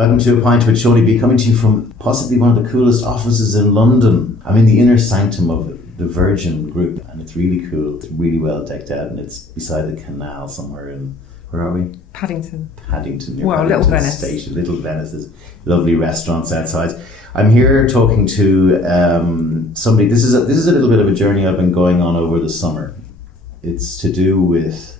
Welcome to A Pint with Seaniebee, coming to you from possibly one of the coolest offices in London. I'm in the inner sanctum of the Virgin Group, and it's really cool. It's really well decked out, and it's beside the canal somewhere in, where are we? Paddington. Near well, Paddington Little Venice. Station. Little Venice. There's lovely restaurants outside. I'm here talking to somebody. This is a little bit of a journey I've been going on over the summer. It's to do with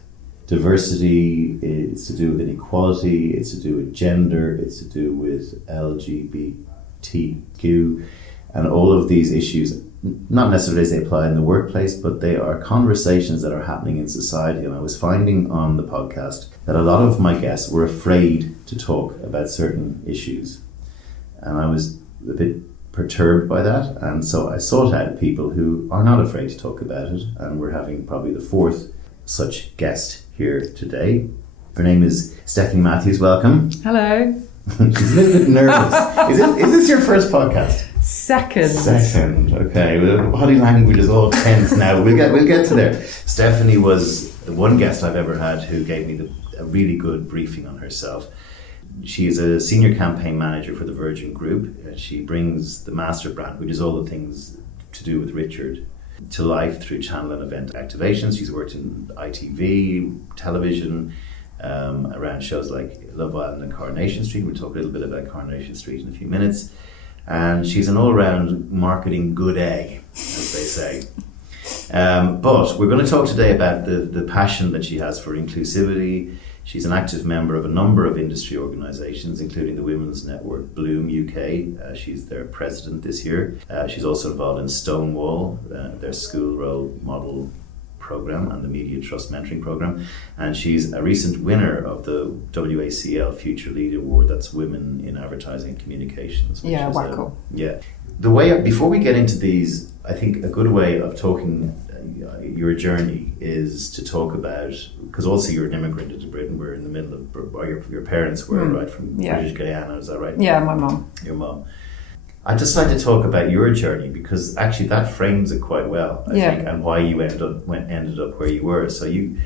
diversity, it's to do with inequality, it's to do with gender, it's to do with LGBTQ, and all of these issues, not necessarily as they apply in the workplace, but they are conversations that are happening in society. And I was finding on the podcast that a lot of my guests were afraid to talk about certain issues. And I was a bit perturbed by that. And so I sought out people who are not afraid to talk about it. And we're having probably the fourth such guest here today. Her name is Stephanie Matthews. Welcome. Hello. She's a little bit nervous. Is this your first podcast? Second. Okay. Well, body language is all tense now. We'll get to there. Stephanie was the one guest I've ever had who gave me a really good briefing on herself. She is a senior campaign manager for the Virgin Group. She brings the master brand, which is all the things to do with Richard, to life through channel and event activations. She's worked in ITV, television, around shows like Love Island and Coronation Street. We'll talk a little bit about Coronation Street in a few minutes. And she's an all-round marketing good egg, as they say. But we're going to talk today about the passion that she has for inclusivity. She's an active member of a number of industry organisations, including the women's network Bloom UK. She's their president this year. She's also involved in Stonewall, their school role model programme, and the Media Trust Mentoring Programme. And she's a recent winner of the WACL Future Lead Award. That's Women in Advertising and Communications. Yeah, wacko. The way, before we get into these, I think a good way of talking your journey is to talk about, because also you're an immigrant into Britain. We're in the middle of, or your parents were right from British Guiana, is that right? Yeah, my mum. Your mum. I'd just like to talk about your journey, because actually that frames it quite well, I think, and why you ended up where you were. So you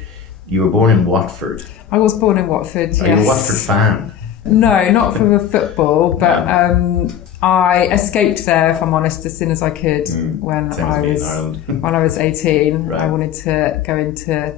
were born in Watford. I was born in Watford, yes. Are you a Watford fan? No, not for the football, but I escaped there, if I'm honest, as soon as I could when I was 18. Right. I wanted to go into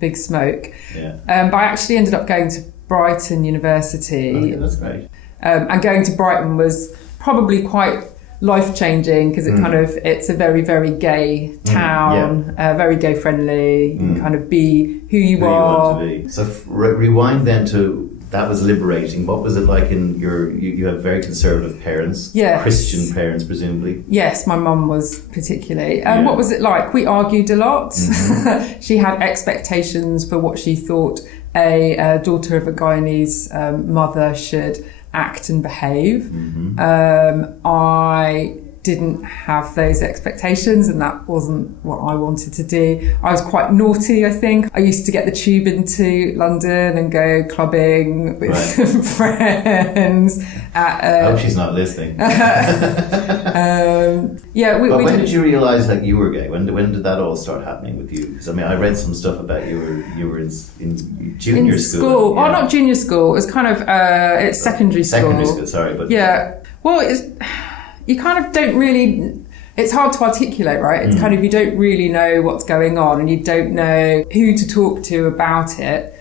big smoke. Yeah. But I actually ended up going to Brighton University. Okay, that's great. And going to Brighton was probably quite life-changing, because it's a very, very gay town, very gay friendly. You can kind of be who you are. You want to be. So rewind then to, that was liberating. What was it like in you have very conservative parents, Christian parents presumably? Yes, my mum was particularly. What was it like? We argued a lot. Mm-hmm. She had expectations for what she thought a daughter of a Guyanese mother should act and behave. Mm-hmm. I didn't have those expectations, and that wasn't what I wanted to do. I was quite naughty, I think. I used to get the tube into London and go clubbing with some friends. I hope she's not listening. When did you realise that you were gay? When did that all start happening with you? Because I mean, I read some stuff about you were in junior school. Oh, not junior school. It was kind of it's secondary school. Secondary school, sorry, but well, you kind of don't really, it's hard to articulate, right? It's kind of, you don't really know what's going on, and you don't know who to talk to about it.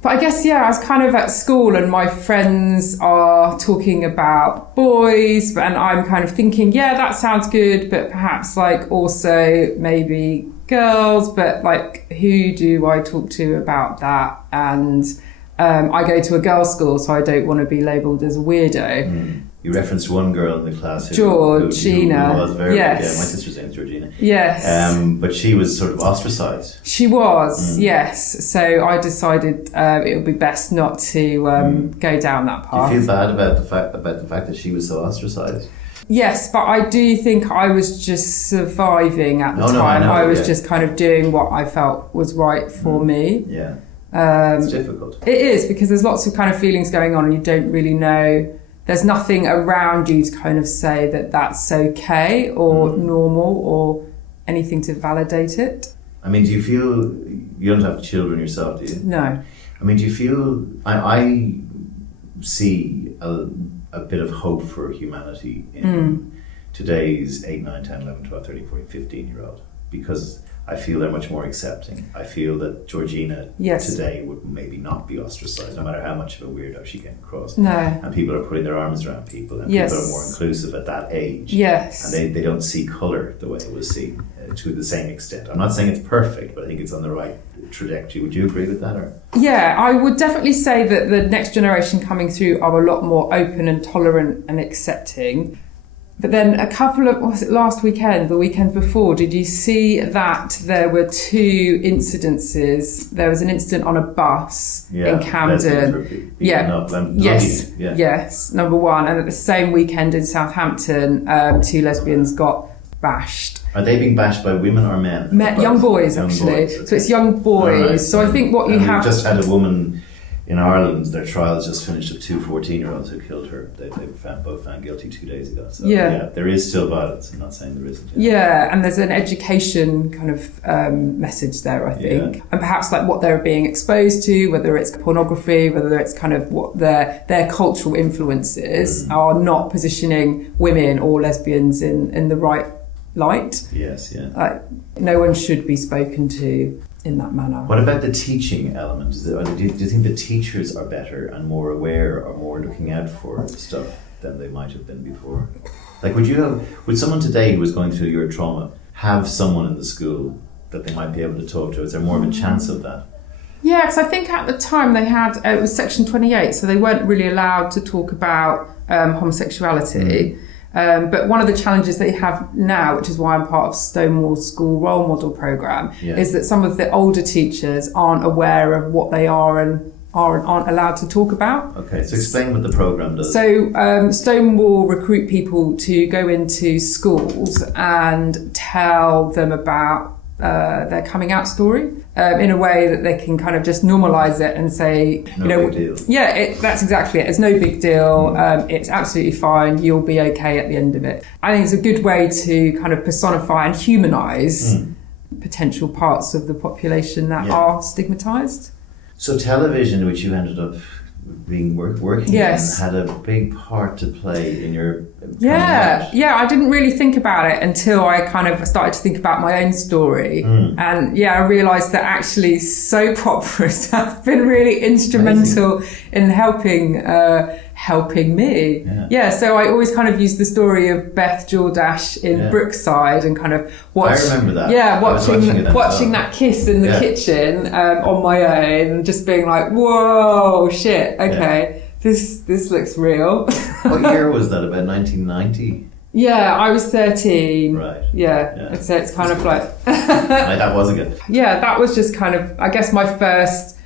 But I guess, I was kind of at school, and my friends are talking about boys, and I'm kind of thinking, that sounds good, but perhaps like also maybe girls, but like, who do I talk to about that? And I go to a girls' school, so I don't want to be labelled as a weirdo. You referenced one girl in the class Georgina. Who was very yes. my sister's name is Georgina. Yes. But she was sort of ostracised. She was, yes. So I decided it would be best not to go down that path. Do you feel bad about the fact that she was so ostracised? Yes, but I do think I was just surviving at the time. I was just kind of doing what I felt was right for me. Yeah. It's difficult. It is, because there's lots of kind of feelings going on, and you don't really know. There's nothing around you to kind of say that that's okay or normal or anything to validate it. I mean, do you feel, you don't have children yourself, do you? No. I mean, do you feel, I see a bit of hope for humanity in today's 8, 9, 10, 11, 12, 13, 14, 15-year-old, because I feel they're much more accepting. I feel that Georgina today would maybe not be ostracized, no matter how much of a weirdo she came across. No. And people are putting their arms around people, and people are more inclusive at that age. Yes. And they don't see colour the way it was seen to the same extent. I'm not saying it's perfect, but I think it's on the right trajectory. Would you agree with that? Or? Yeah, I would definitely say that the next generation coming through are a lot more open and tolerant and accepting. But then a couple of, was it last weekend, the weekend before, did you see that there were 2 incidences? There was an incident on a bus in Camden. Yes, number one. And at the same weekend in Southampton, 2 lesbians got bashed. Are they being bashed by women or men? Young boys, actually. Okay. So it's young boys. Right. So I think what you have... We've just had a woman in Ireland, their trials just finished of 2 14-year-olds who killed her. They were both found guilty 2 days ago. So there is still violence. I'm not saying there isn't. Yeah, and there's an education kind of message there, I think. Yeah. And perhaps like what they're being exposed to, whether it's pornography, whether it's kind of what their cultural influences are not positioning women or lesbians in the right light. Yes, yeah. Like, no one should be spoken to in that manner. What about the teaching element? Do you think the teachers are better and more aware or more looking out for stuff than they might have been before? Like, would someone today who was going through your trauma have someone in the school that they might be able to talk to? Is there more of a chance of that? Yeah, because I think at the time they had, it was Section 28, so they weren't really allowed to talk about homosexuality. But one of the challenges they have now, which is why I'm part of Stonewall School Role Model Programme, is that some of the older teachers aren't aware of what they are and aren't allowed to talk about. Okay, so explain what the programme does. So Stonewall recruit people to go into schools and tell them about their coming out story in a way that they can kind of just normalise it and say, big deal. Yeah, that's exactly it. It's no big deal. It's absolutely fine. You'll be okay at the end of it. I think it's a good way to kind of personify and humanise potential parts of the population that are stigmatised. So television, which you ended up being working in, had a big part to play in your I didn't really think about it until I kind of started to think about my own story, and I realised that actually soap operas have been really instrumental in helping me. So I always kind of use the story of Beth Jordache in Brookside and kind of I remember that. watching that kiss in the kitchen on my own and just being like, whoa, shit, okay. This looks real. What year was that? About 1990? Yeah, I was 13. Right. Yeah. So it's kind of like... that wasn't good. Yeah, that was just kind of, I guess, my first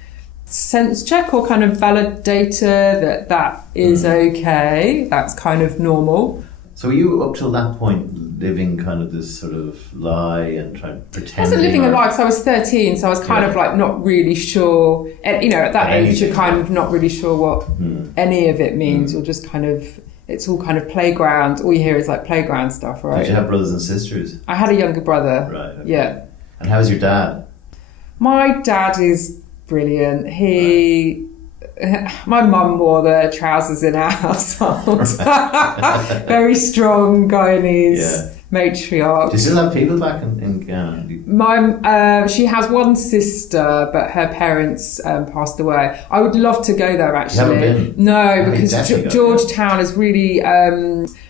sense check or kind of validator that is okay. That's kind of normal. So were you, up till that point, living kind of this sort of lie and trying to pretend? I wasn't living a lie because I was 13, so I was kind of like not really sure. And, at that age, you're kind of not really sure what any of it means. You're just kind of, it's all kind of playground. All you hear is like playground stuff, right? Did you have brothers and sisters? I had a younger brother. Right. Okay. Yeah. And how's your dad? My dad is brilliant. My mum wore the trousers in our household. Very strong Guyanese matriarch. Do you still have people back in Guyana? She has one sister, but her parents passed away. I would love to go there, actually. You haven't been? No, because Georgetown is really...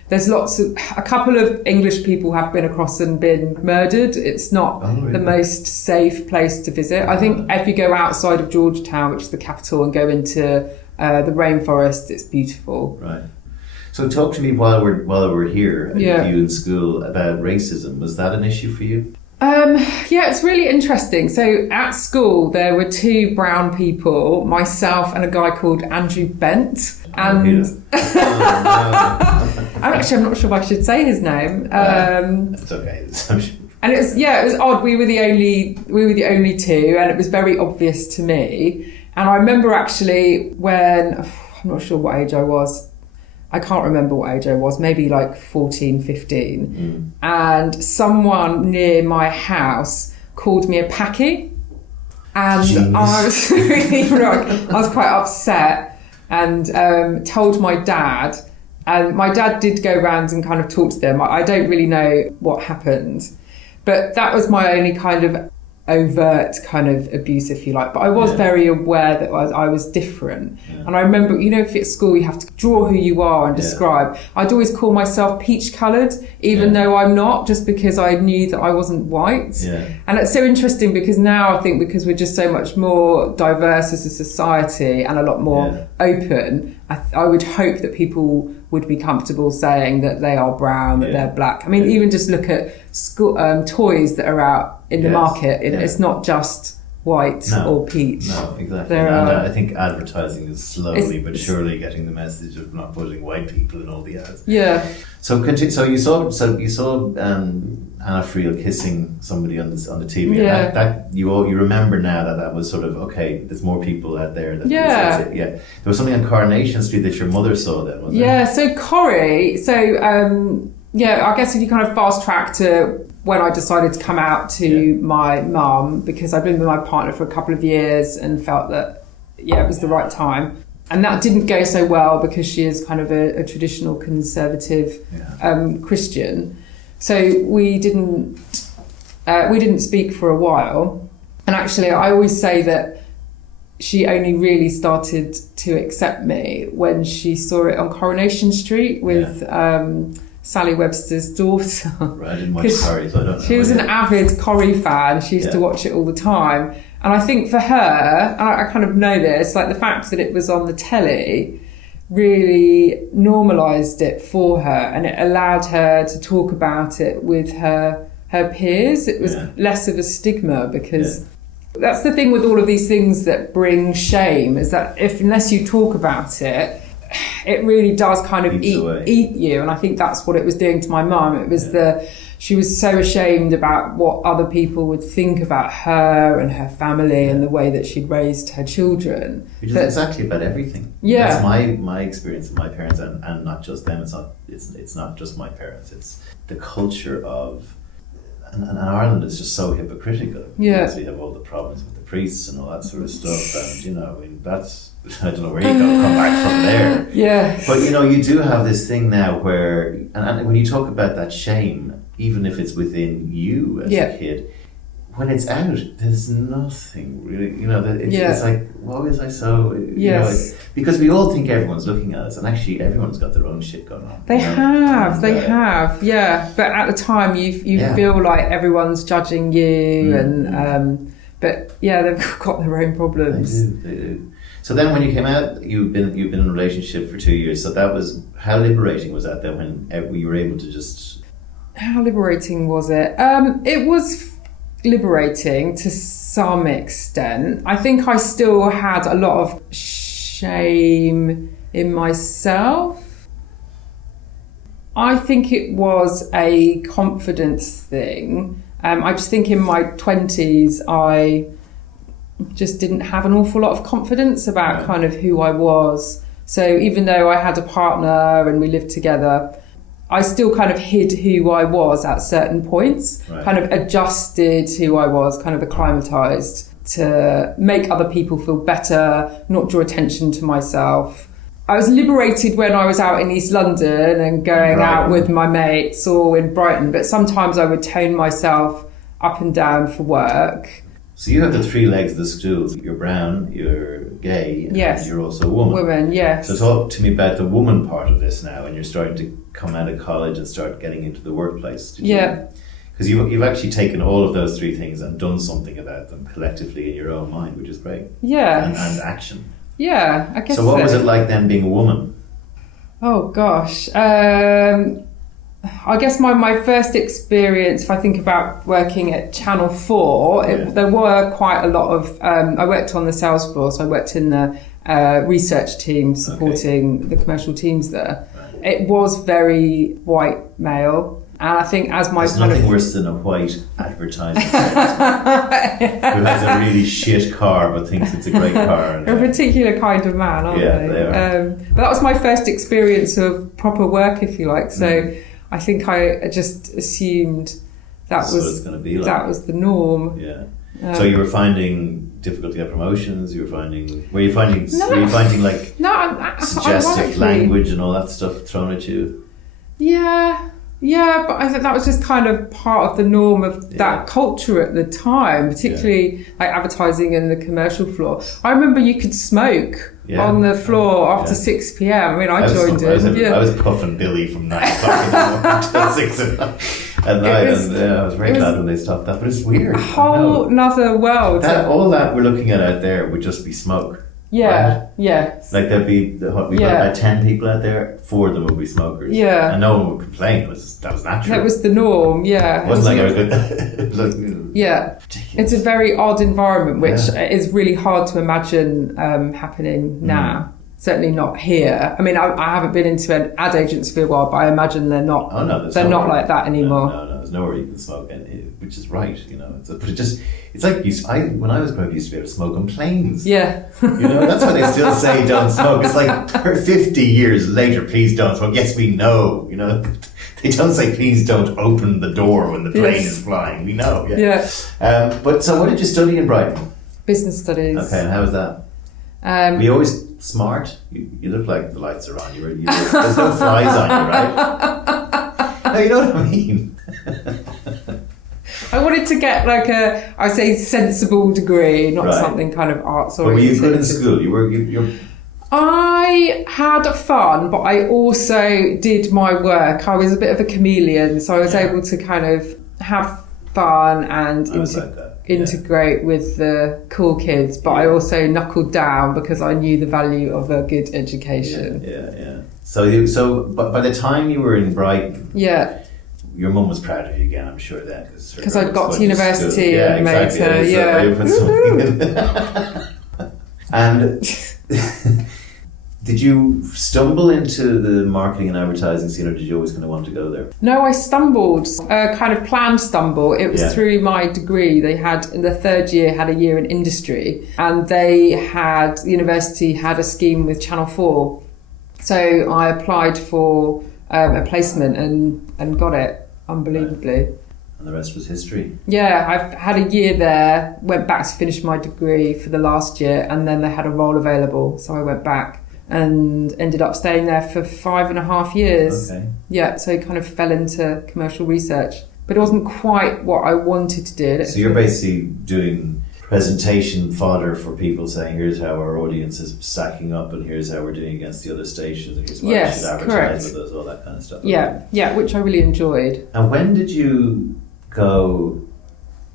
there's a couple of English people have been across and been murdered. It's not the most safe place to visit. I think if you go outside of Georgetown, which is the capital, and go into the rainforest, it's beautiful. Right. So talk to me while we're here, you in school, about racism. Was that an issue for you? It's really interesting. So at school, there were 2 brown people, myself and a guy called Andrew Bent. And I'm not sure if I should say his name. It's okay. And it was odd. We were the only 2, and it was very obvious to me. And I remember actually when I'm not sure what age I was. I can't remember what age I was, maybe like 14, 15. And someone near my house called me a Paki. And I was really I was quite upset. and told my dad. And my dad did go around and kind of talk to them. I don't really know what happened, but that was my only kind of overt kind of abuse, if you like. But I was very aware that I was different. And I remember, if at school you have to draw who you are and describe, I'd always call myself peach coloured, even though I'm not, just because I knew that I wasn't white. And it's so interesting because now I think because we're just so much more diverse as a society and a lot more open, I would hope that people would be comfortable saying that they are brown, that they're black. I mean, even just look at school, toys that are out in the market. It's not just white or peach. No, exactly. I think advertising is slowly but surely getting the message of not putting white people in all the ads. Yeah. So you saw Anna Friel kissing somebody on the TV. Yeah. And that you remember now that was sort of okay. There's more people out there. There was something on Coronation Street that your mother saw then, wasn't there? Yeah. So Corrie. I guess if you kind of fast track to when I decided to come out to my mum, because I'd been with my partner for a couple of years and felt that it was the right time. And that didn't go so well because she is kind of a traditional conservative Christian. So we didn't speak for a while. And actually, I always say that she only really started to accept me when she saw it on Coronation Street with Sally Webster's daughter. Right, I didn't watch Corrie, so I don't know. She was an avid Corrie fan. She used to watch it all the time. And I think for her, and I kind of know this, like the fact that it was on the telly really normalised it for her, and it allowed her to talk about it with her peers. It was less of a stigma because that's the thing with all of these things that bring shame, is that unless you talk about it, it really does kind of eat you. And I think that's what it was doing to my mum. It was she was so ashamed about what other people would think about her and her family and the way that she'd raised her children. Which is exactly about everything. Yeah. That's my experience of my parents, and not just them. It's not just my parents. It's the culture of, and Ireland is just so hypocritical. Yeah. Because we have all the problems with the priests and all that sort of stuff, and that's, I don't know where you're going to come back from there. Yeah. But you do have this thing now where, and when you talk about that shame, even if it's within you as a kid, when it's out, there's nothing really, it's like, why was I so, because we all think everyone's looking at us, and actually everyone's got their own shit going on. They have, but at the time you feel like everyone's judging you, and but they've got their own problems. They do. So then when you came out, you've been in a relationship for 2 years, so that was, how liberating was that then when you were able to just... How liberating was it? It was liberating to some extent. I think I still had a lot of shame in myself. I think it was a confidence thing. I just think in my 20s, I just didn't have an awful lot of confidence about kind of who I was. So even though I had a partner and we lived together, I still kind of hid who I was at certain points, kind of adjusted who I was, kind of acclimatized to make other people feel better, not draw attention to myself. I was liberated when I was out in East London and going out with my mates, or in Brighton, but sometimes I would tone myself up and down for work. So you have the three legs of the stool. You're brown, you're gay, and you're also a woman. Woman, yes. So talk to me about the woman part of this now, when you're starting to come out of college and start getting into the workplace. Because you've actually taken all of those three things and done something about them collectively in your own mind, which is great. Yeah. And action. Yeah, I guess so. So what was it like then being a woman? Oh, gosh. I guess my first experience, if I think about working at Channel 4, there were quite a lot of... I worked on the sales force. I worked in the research team supporting the commercial teams there. Right. It was very white male. And I think as my There's nothing worse than a white advertising who has a really shit car but thinks it's a great car. A particular kind of man, aren't they? They are. But that was my first experience of proper work, if you like. So I think I just assumed that was gonna be like. That was the norm. Yeah. So you were finding difficult to get promotions. Were you finding like suggestive ironically, language and all that stuff thrown at you? Yeah, but I think that was just kind of part of the norm of that culture at the time, particularly like advertising and the commercial floor. I remember you could smoke on the floor after 6 p.m. I mean, I joined in. I was puffing Billy from 9 o'clock in the morning till 6 at night, I was very glad when they stopped that. But it's weird. A whole nother world. All that we're looking at out there would just be smoke. Yeah, right? yes. Like there'd be got about 10 people out there, 4 of them would be smokers. Yeah. And no one would complain. That was natural. That was the norm, yeah. It wasn't like it was like, yeah. ridiculous. It's a very odd environment, which is really hard to imagine happening now. Certainly not here. I mean, I haven't been into an ad agency for a while, but I imagine they're not. Oh no, they're not like that anymore. No, there's nowhere you can smoke, which is right, you know. But it's like when I was growing up, I used to be able to smoke on planes. Yeah, you know, that's why they still say don't smoke. It's like 50 years later, please don't smoke. Yes, we know. You know, they don't say please don't open the door when the plane is flying. We know. Yeah. But so, what did you study in Brighton? Business studies. Okay, and how was that? Were you always smart? You look like the lights are on. There's no flies on you, right? No, you know what I mean. I wanted to get like I say sensible degree, not something kind of arts oriented. But were you good in school? I had fun, but I also did my work. I was a bit of a chameleon, so I was able to kind of have fun and integrate with the cool kids, but I also knuckled down because I knew the value of a good education. Yeah. So by the time you were in Brighton, your mum was proud of you again, I'm sure then, because I'd got to university and made her. And did you stumble into the marketing and advertising scene, or did you always kind of want to go there? No, I stumbled, kind of planned stumble. It was through my degree. They had, in the third year, had a year in industry, and the university had a scheme with Channel 4. So I applied for a placement and got it, unbelievably. Right. And the rest was history. Yeah, I've had a year there, went back to finish my degree for the last year, and then they had a role available, so I went back and ended up staying there for 5.5 years. Okay. Yeah, so kind of fell into commercial research. But it wasn't quite what I wanted to do. So you're basically doing presentation fodder for people, saying here's how our audience is stacking up and here's how we're doing against the other stations and here's why you should advertise with us, all that kind of stuff. Yeah, which I really enjoyed. And when did you go,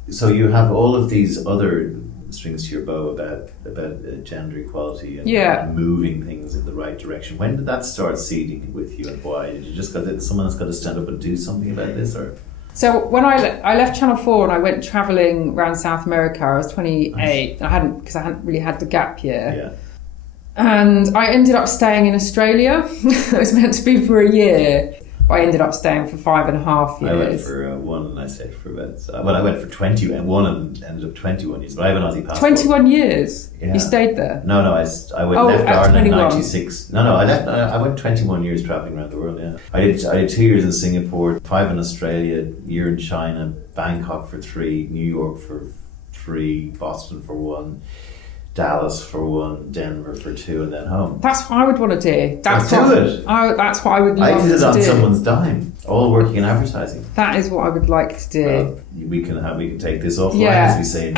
so you have all of these other strings to your bow about gender equality and moving things in the right direction. When did that start seeding with you, and why? Did you just someone's got to stand up and do something about this, or? So when I left Channel 4 and I went travelling around South America, I was 28. Nice. I hadn't really had the gap year. Yeah. And I ended up staying in Australia. It was meant to be for a year, but I ended up staying for 5.5 years. I went for one and I stayed for I went for 21 and ended up 21 years, but I have an Aussie passport. 21 years? Yeah. You stayed there? No, I left Ireland in 96. I went 21 years travelling around the world, yeah. I did 2 years in Singapore, 5 in Australia, a year in China, Bangkok for 3, New York for 3, Boston for 1, Dallas for 1, Denver for 2, and then home. That's what I would want to do. That's what I would love to do. I did it on someone's dime, all working in advertising. That is what I would like to do. Well, we can take this offline, as we say in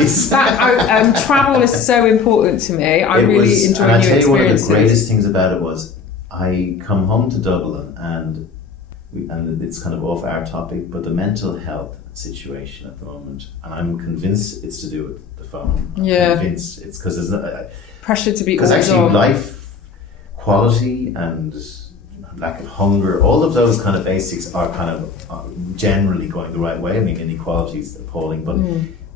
these days. Travel is so important to me. I really enjoy new experiences. And I tell you, one of the greatest things about it was I come home to Dublin and it's kind of off our topic, but the mental health situation at the moment, and I'm convinced it's to do with the phone. I'm convinced it's because there's pressure to be because actually life quality and lack of hunger, all of those kind of basics are kind of generally going the right way. I mean, inequality is appalling, but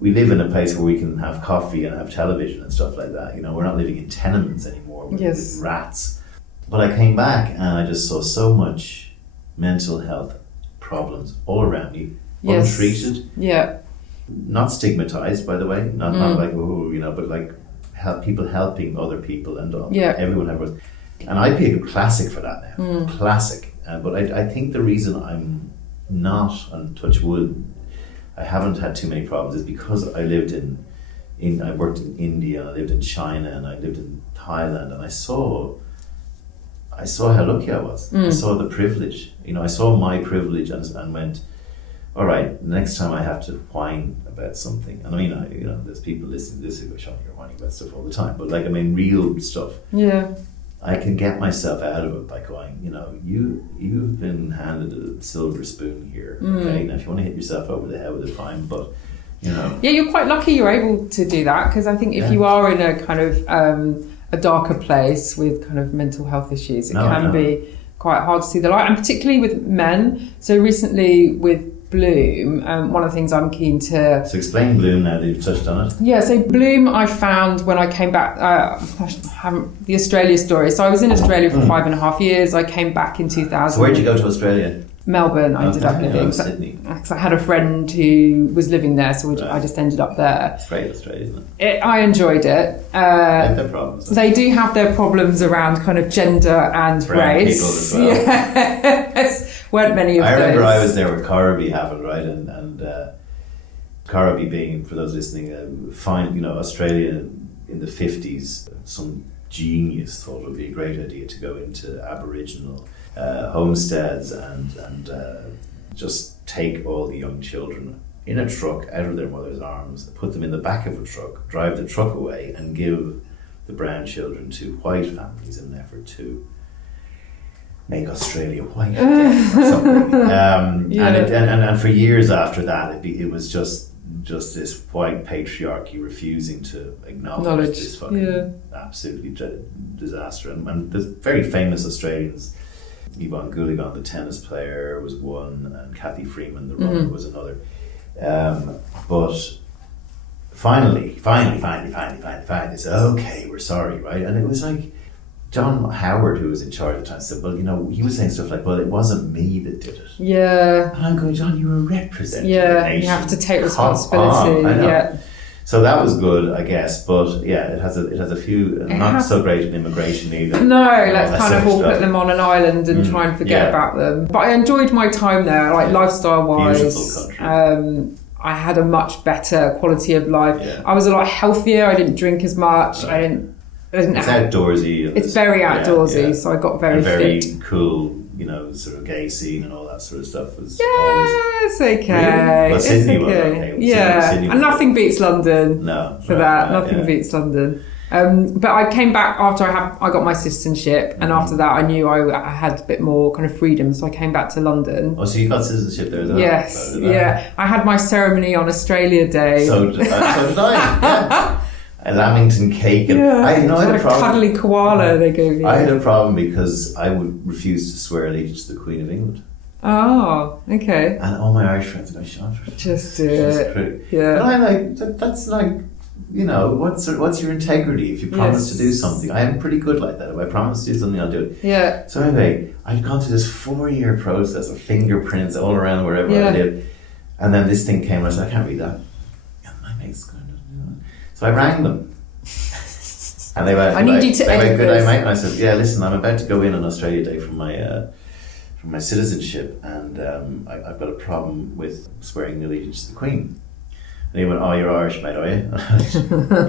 we live in a place where we can have coffee and have television and stuff like that. You know, we're not living in tenements anymore with rats. But I came back and I just saw so much mental health problems all around me, untreated, not stigmatized, by the way, not like but like people helping other people and everyone has. And I'd be a classic for that now, classic. But I think the reason I'm not, and touch wood, I haven't had too many problems is because I lived I worked in India, I lived in China, and I lived in Thailand, and I saw how lucky I was. I saw the privilege. I saw my privilege and went, all right, next time I have to whine about something, and I mean, there's people listening to this who go, Sean, you're whining about stuff all the time, but real stuff. Yeah. I can get myself out of it by going, you've been handed a silver spoon here. Okay, now if you want to hit yourself over the head with it, fine, but Yeah, you're quite lucky you're able to do that, because I think if you are in a kind of a darker place with kind of mental health issues, it can be quite hard to see the light, and particularly with men. So recently with Bloom, one of the things I'm keen to... So explain Bloom now that you've touched on it. Yeah, so Bloom I found when I came back, the Australia story. So I was in Australia for 5.5 years. I came back in 2000. So where'd you go to Australia? Melbourne, I ended up living. Sydney. Because I had a friend who was living there, so I just ended up there. It's great, Australia, isn't it? I enjoyed it. They have their problems. They do have their problems around kind of gender and Brown race. People as well. Yes, weren't many of those. I remember I was there when Corribee happened, right? And Corribee being, for those listening, Australia in the 50s, some genius thought it would be a great idea to go into Aboriginal homesteads and just take all the young children in a truck out of their mother's arms, put them in the back of a truck, drive the truck away, and give the brown children to white families in an effort to make Australia white again or something. And for years after that, it was just this white patriarchy refusing to acknowledge this fucking absolutely disaster. And there's very famous Australians. Yvonne Goolagong, the tennis player, was one, and Kathy Freeman, the runner, was another. But finally, they said, okay, we're sorry, right? And it was like John Howard, who was in charge at the time, said, well, he was saying stuff like, well, it wasn't me that did it. Yeah. And I'm going, John, you were representing the nation. You have to take responsibility. I know. Yeah. So that was good, I guess, but it has a few so great in immigration either. No, let's kind of all put them on an island and try and forget about them. But I enjoyed my time there, lifestyle-wise. Beautiful country. I had a much better quality of life. Yeah. I was a lot healthier. I didn't drink as much. Right. It's outdoorsy. It's very outdoorsy, so I got very fit. Cool. Sort of gay scene and all that sort of stuff was it's okay. Really? Well, Sydney was okay. Sydney and nothing beats London. No, for that, nothing beats London. But I came back after I got my citizenship, and after that I knew I had a bit more kind of freedom, so I came back to London. Oh, so you got citizenship there as well? Yes, I had my ceremony on Australia Day. So did I. A lamington cake, and I had a problem. Cuddly koala they gave me. I had a problem because I would refuse to swear allegiance to the Queen of England. Oh, okay. And all my Irish friends go, Sean, just do it. Yeah. But I'm like, that's like, what's your integrity if you promise to do something? I am pretty good like that. If I promise to do something, I'll do it. Yeah. So anyway, I'd gone through this 4-year process of fingerprints all around wherever I lived, and then this thing came, and I said, I can't read that. And my mate's going to do it. So I rang them. And they went, I need you to edit good this. Day, mate. And I said, yeah, listen, I'm about to go in on Australia Day for my citizenship, and I've got a problem with swearing allegiance to the Queen. And he went, oh, you're Irish, mate, are you?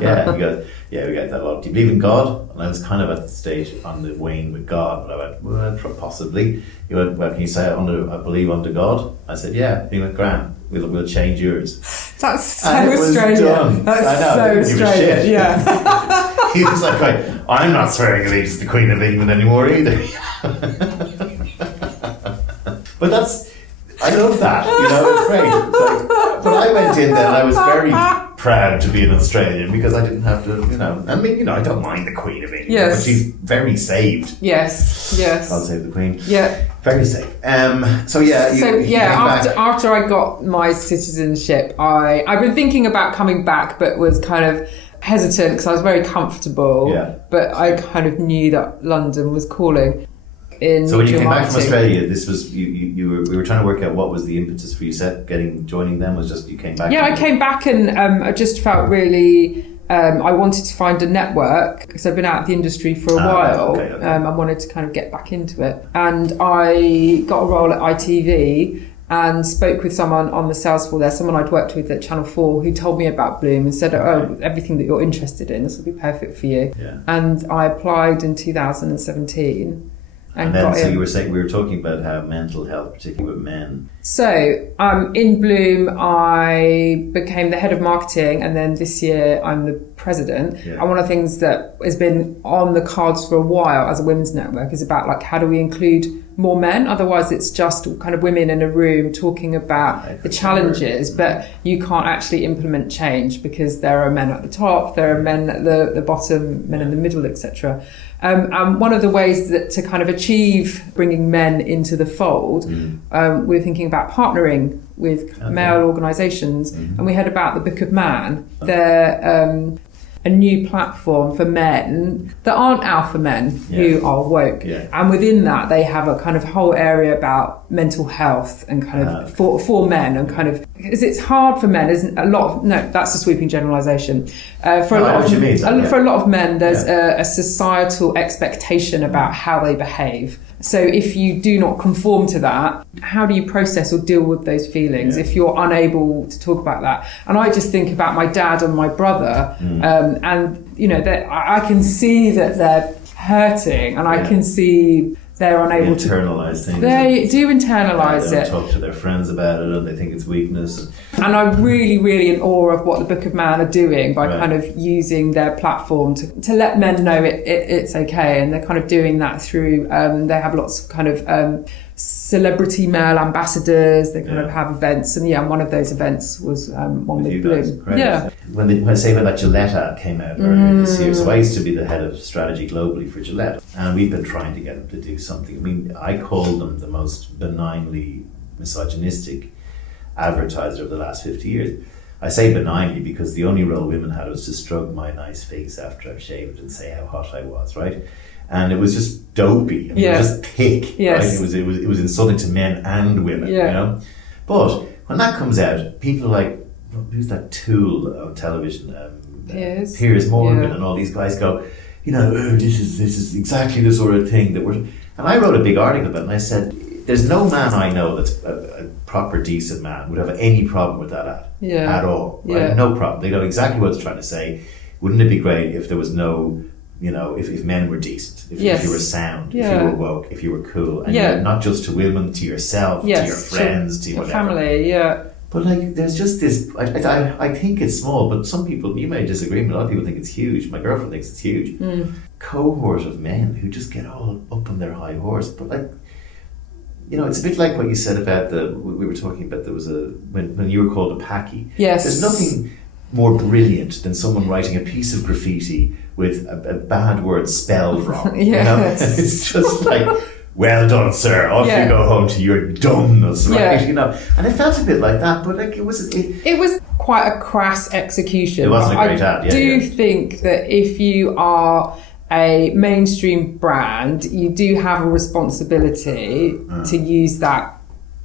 Yeah. He goes, yeah, we get that a lot. Do you believe in God? And I was kind of at the stage on the wane with God, but I went, well, possibly. He went, well, can you say I believe unto God? I said, yeah. He went, grand. We'll change yours. That's so Australian. That's so Australian. Yeah. He was like, right, I'm not swearing allegiance to the Queen of England anymore either. But I love that, it's great. But I went in there and I was very proud to be an Australian because I didn't have to, I don't mind the Queen of England, but she's very saved. Yes. God save the Queen. Yeah. Very safe. After I got my citizenship, I've been thinking about coming back, but was kind of hesitant because I was very comfortable. Yeah. But I kind of knew that London was calling. So when you came back from Australia, this was we were trying to work out what was the impetus for you joining them. Was just you came back? Yeah, I came back and I just felt really. I wanted to find a network because I've been out of the industry for a while. Okay. I wanted to kind of get back into it, and I got a role at ITV and spoke with someone on the sales floor there, someone I'd worked with at Channel 4, who told me about Bloom and said, oh, everything that you're interested in, this will be perfect for you. Yeah. And I applied in 2017. And then, so you were saying, we were talking about how mental health, particularly with men. So in Bloom, I became the head of marketing, and then this year I'm the president. Yeah. And one of the things that has been on the cards for a while as a women's network is about like, how do we include more men? Otherwise it's just kind of women in a room talking about the challenges, but you can't actually implement change because there are men at the top, there are men at the bottom, men in the middle, etc. And one of the ways that to kind of achieve bringing men into the fold, we're thinking about partnering with male organisations, and we heard about the Book of Man. They're a new platform for men that aren't alpha men who are woke. Yeah. And within that, they have a kind of whole area about mental health and kind of for men, and kind of, because it's hard for men, isn't a lot of, no, that's a sweeping generalisation. For a lot of men, there's a societal expectation about how they behave. So if you do not conform to that, how do you process or deal with those feelings if you're unable to talk about that? And I just think about my dad and my brother, and you know, I can see that they're hurting, and I can see they're unable to internalize things. They do internalize they it. Talk to their friends about it, and they think it's weakness. And I'm really, really in awe of what the Book of Man are doing by kind of using their platform to let men know it's okay. And they're kind of doing that through, they have lots of kind of celebrity male ambassadors. They kind of have events. And one of those events was one with Bloom. Yeah. When I say when that Gillette ad came out earlier this year, so I used to be the head of strategy globally for Gillette, and we've been trying to get them to do something. I mean, I called them the most benignly misogynistic advertiser of the last 50 years. I say benignly because the only role women had was to stroke my nice face after I've shaved and say how hot I was, right? And it was just dopey. I mean, it was just thick. Yes. Right? It was insulting to men and women, you know? But when that comes out, people like, who's that tool on television? Piers Morgan and all these guys go, you know, this is exactly the sort of thing that we're... And I wrote a big article about it, and I said, there's no man I know that's a proper, decent man would have any problem with that ad at all. Right? No problem. They know exactly what it's trying to say. Wouldn't it be great if there was no, you know, if men were decent, if you were sound, if you were woke, if you were cool, and not just to women, to yourself, to your friends, to your family, But like, there's just this. I think it's small, but some people, you may disagree. But a lot of people think it's huge. My girlfriend thinks it's huge. Cohort of men who just get all up on their high horse, but like. You know, it's a bit like what you said about we were talking about, there was when you were called a Paki. Yes. There's nothing more brilliant than someone writing a piece of graffiti with a bad word spelled wrong. You know? It's just like, well done, sir. Off you go home to your dumbness, right? You know, and it felt a bit like that, but like it was quite a crass execution. It wasn't a great ad. I do think that if you are a mainstream brand, you do have a responsibility to use that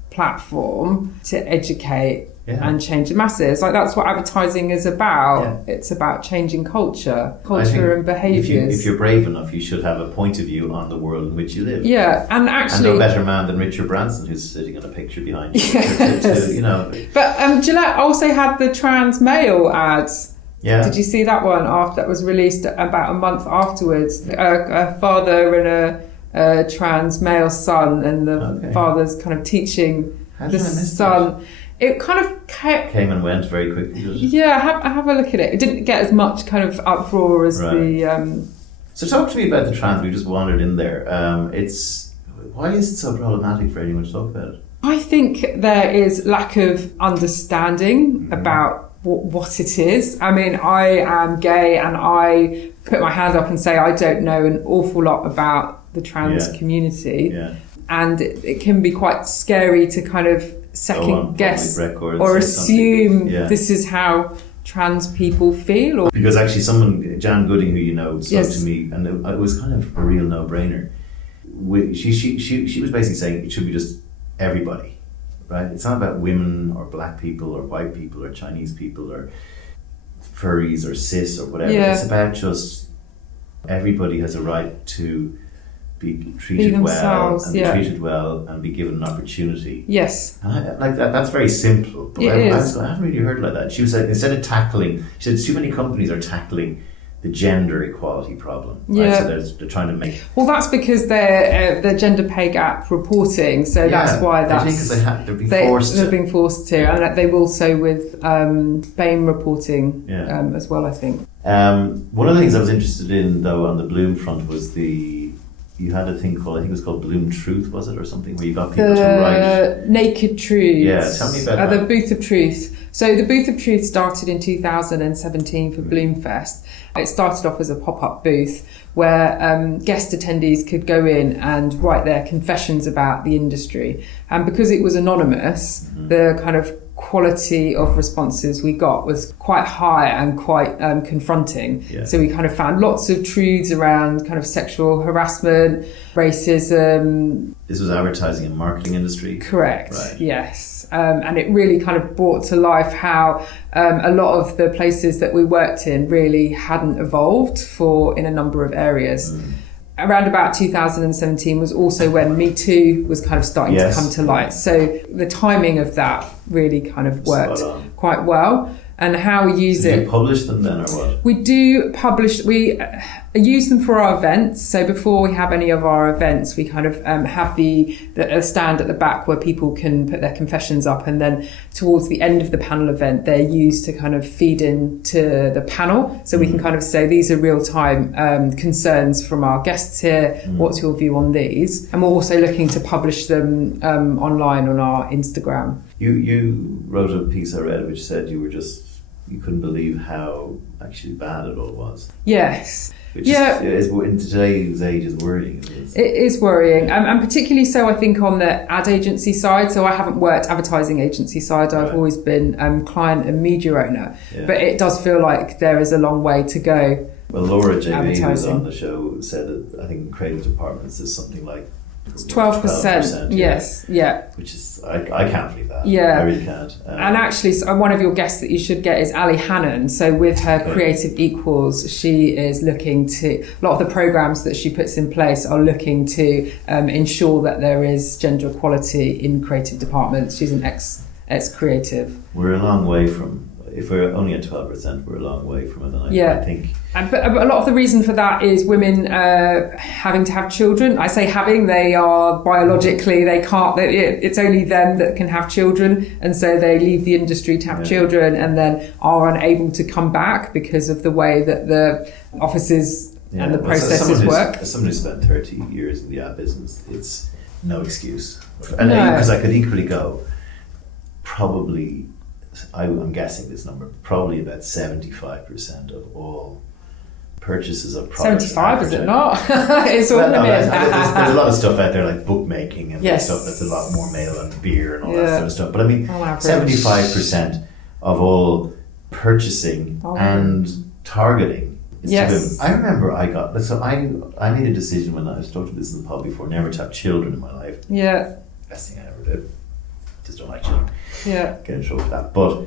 platform to educate and change the masses. Like, that's what advertising is about. It's about changing culture and behaviours. If you're brave enough, you should have a point of view on the world in which you live. Yeah, and actually... And no better man than Richard Branson, who's sitting in a picture behind you. You know. But Gillette also had the trans male ads. Yeah. Did you see that one that was released about a month afterwards? A father and a trans male son, and the father's kind of teaching the son. It kind of came and went very quickly. Have a look at it. It didn't get as much kind of uproar as the. So talk to me about the trans. We just wandered in there. Why is it so problematic for anyone to talk about it? I think there is lack of understanding about what it is. I mean, I am gay, and I put my hand up and say I don't know an awful lot about the trans community, and it can be quite scary to kind of second guess or assume this is how trans people feel. Or because actually, Jan Gooding, who you know, spoke to me, and it was kind of a real no-brainer. She was basically saying it should be just everybody. Right? It's not about women or black people or white people or Chinese people or furries or cis or whatever. It's about just everybody has a right to be treated themselves, well, and be treated well, and be given an opportunity. Yes. And I, like that. That's very simple. But I haven't really heard like that. She was like, instead of tackling, she said, too many companies are tackling the gender equality problem. Right? Yeah. So they're trying to make. Well, that's because they're gender pay gap reporting, so that's why they're being forced to, and that they've also with BAME reporting as well, I think. One of the things I was interested in, though, on the Bloom front was you had a thing called, I think it was called Bloom Truth, was it, or something, where you got people to write... Naked Truths. Yeah, tell me about that. The Booth of Truth. So the Booth of Truth started in 2017 for Bloomfest. It started off as a pop-up booth where guest attendees could go in and write their confessions about the industry. And because it was anonymous, the kind of quality of responses we got was quite high and quite confronting. Yeah. So we kind of found lots of truths around kind of sexual harassment, racism. This was advertising and marketing industry? Correct, right. Yes. And it really kind of brought to life how a lot of the places that we worked in really hadn't evolved in a number of areas. Around about 2017 was also when Me Too was kind of starting to come to light. So the timing of that really kind of worked quite well. And how we use it. Do you publish them then, or what? We do publish. We use them for our events. So before we have any of our events, we kind of have a stand at the back where people can put their confessions up, and then towards the end of the panel event, they're used to kind of feed into the panel. So we can kind of say these are real time concerns from our guests here. What's your view on these? And we're also looking to publish them online on our Instagram. You wrote a piece I read which said you couldn't believe how actually bad it all was. Yes. Which is, in today's age, is worrying. It is worrying. And particularly so, I think, on the ad agency side. So I haven't worked advertising agency side. I've always been client and media owner. Yeah. But it does feel like there is a long way to go. Well, Laura JB, who was on the show, said that I think in creative departments is something like 12%. Yes, yeah. Which is, I can't believe that. Yeah. I really can't. And actually, one of your guests that you should get is Ali Hannon. So with her Creative Equals, she is looking to, a lot of the programs that she puts in place are looking to ensure that there is gender equality in creative departments. She's an ex-creative. We're a long way from, if we're only at 12%, we're a long way from it. And I think... But a lot of the reason for that is women having to have children. I say having, they are biologically, they can't, it's only them that can have children. And so they leave the industry to have children and then are unable to come back because of the way that the offices and the processes work. As someone who spent 30 years in the ad business, it's no excuse. And because I could equally go, probably, I'm guessing this number, probably about 75% of all purchases of products. 75, is it not? It's all there's a lot of stuff out there like bookmaking and stuff that's a lot more male and beer and all that sort of stuff. But I mean, 75% of all purchasing and targeting is to women. I remember I made a decision when I was talking to this in the pub before, never to have children in my life. Yeah. Best thing I ever did. Just don't like children. Yeah. Get in trouble for that. But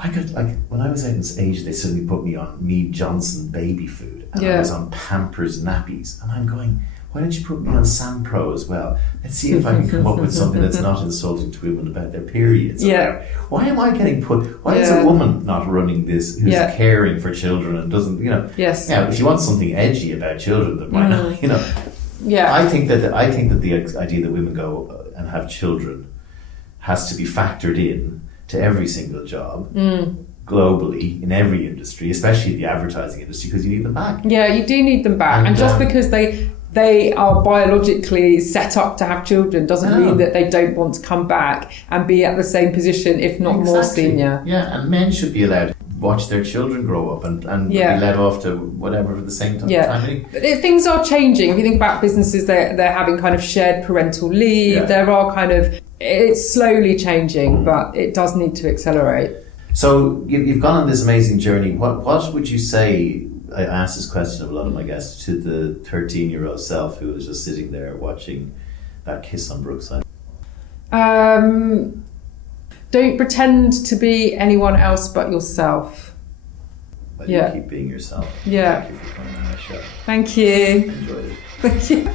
I got, when I was out in Asia, they suddenly put me on Mead Johnson baby food, and I was on Pampers nappies, and I'm going, why don't you put me on Sampro as well? Let's see if I can come up with something that's not insulting to women about their periods. Yeah. Why am I getting put? Why is a woman not running this who's caring for children and doesn't, Yes. Yeah. If you want something edgy about children, then why not? Yeah. I think that the idea that women go and have children has to be factored in to every single job globally in every industry, especially the advertising industry, because you need them back. Yeah, you do need them back. And just because they are biologically set up to have children doesn't mean that they don't want to come back and be at the same position, if not more senior. Yeah, and men should be allowed to watch their children grow up and be led off to whatever at the same time. Yeah, things are changing. If you think about businesses, they're having kind of shared parental leave. Yeah. There are kind of, it's slowly changing, but it does need to accelerate. So you've gone on this amazing journey. What would you say, I asked this question of a lot of my guests, to the 13-year-old self who was just sitting there watching that kiss on Brookside? Don't pretend to be anyone else but yourself. But you keep being yourself. Yeah. Thank you for coming on my show. Thank you. Enjoyed it. Thank you.